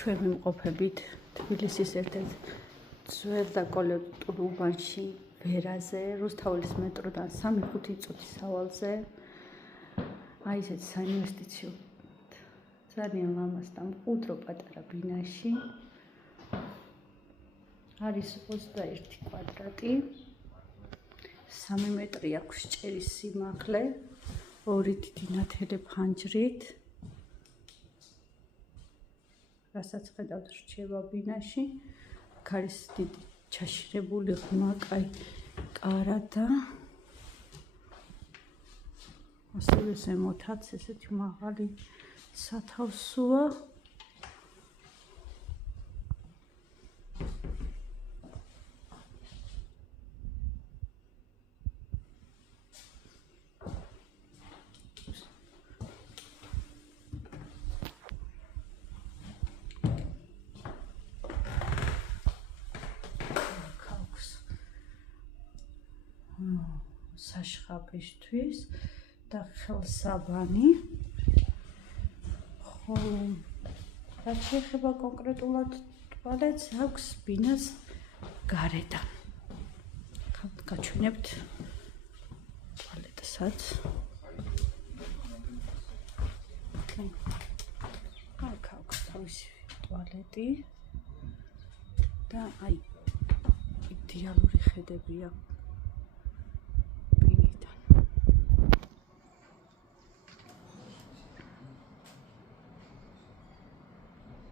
ჩვენ ვიმყოფებით თბილისის ერთ-ერთ ძველ და კოლექტურ უბანში, ვერაზე, რუსთაველის მეტროდან 3-5 წუთის სავალზე. აი ესეთ საინვესტიციო ძალიან ლამაზ და მყუდრო პატარა ბინაში. არის 21 კვადრატი, 3 მეტრი აქვს ჭერის სიმაღლე, 2 დიდი ნათელი ფანჯრით. რასაც ხედავთ რჩება ბინაში, აქ არის დიდი ჩაშრებული ღრმა კარა და ასევე ზემოთაც ესეთი მაღალი სათავსოა. საშხაპისთვის და ხელსაბანი. ხოლო რაც შეეხება კონკრეტულად ტუალეტს, აქვს ბინას გარედან. გაჩვენებთ ტუალეტსაც. აქ აქვს თავისი ტუალეტი და აი იდეალური ხედებია